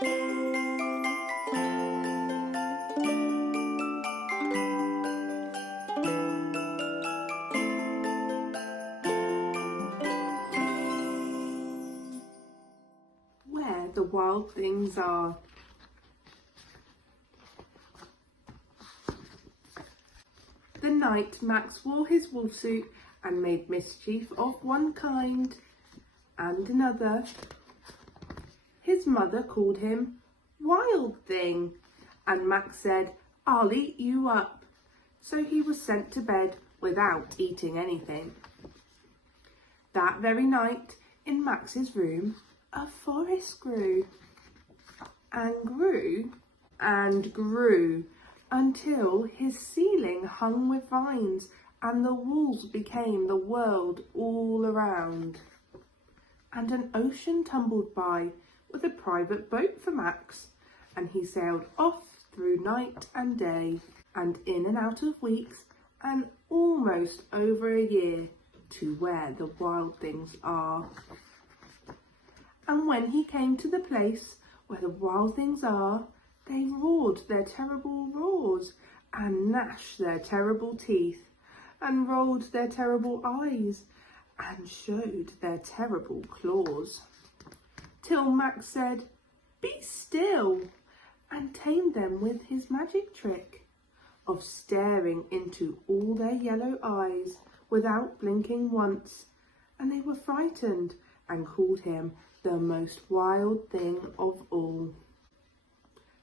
Where the wild things are. The night Max wore his wolf suit and made mischief of one kind and another, his mother called him Wild Thing, and Max said, "I'll eat you up." So he was sent to bed without eating anything. That very night, in Max's room, a forest grew and grew and grew until his ceiling hung with vines and the walls became the world all around. And an ocean tumbled by with a private boat for Max, and he sailed off through night and day and in and out of weeks and almost over a year to where the wild things are. And when he came to the place where the wild things are, they roared their terrible roars and gnashed their terrible teeth and rolled their terrible eyes and showed their terrible claws, till Max said, "Be still," and tamed them with his magic trick of staring into all their yellow eyes without blinking once, and they were frightened and called him the most wild thing of all,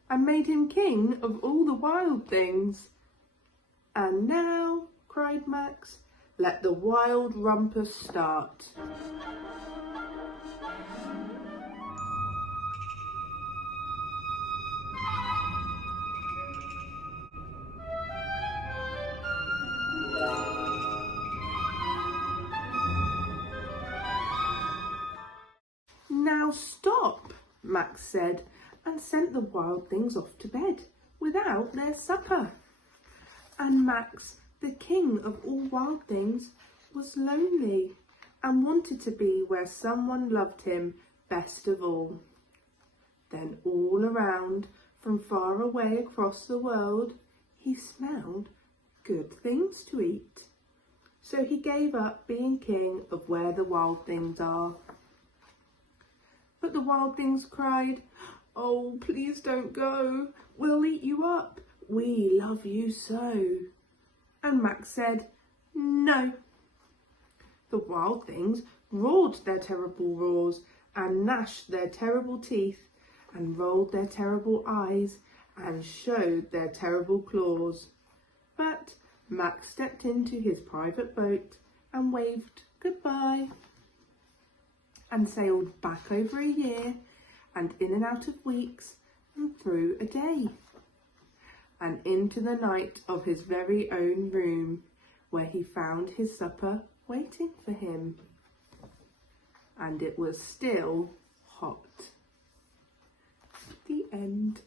and made him king of all the wild things. "And now," cried Max, "let the wild rumpus start." "Now stop," Max said, and sent the wild things off to bed without their supper. And Max, the king of all wild things, was lonely and wanted to be where someone loved him best of all. Then all around, from far away across the world, he smelled good things to eat. So he gave up being king of where the wild things are. But the wild things cried, "Oh, please don't go. We'll eat you up. We love you so." And Max said, "No." The wild things roared their terrible roars and gnashed their terrible teeth and rolled their terrible eyes and showed their terrible claws. But Max stepped into his private boat and waved goodbye and sailed back over a year and in and out of weeks and through a day and into the night of his very own room, where he found his supper waiting for him, and it was still hot. The end.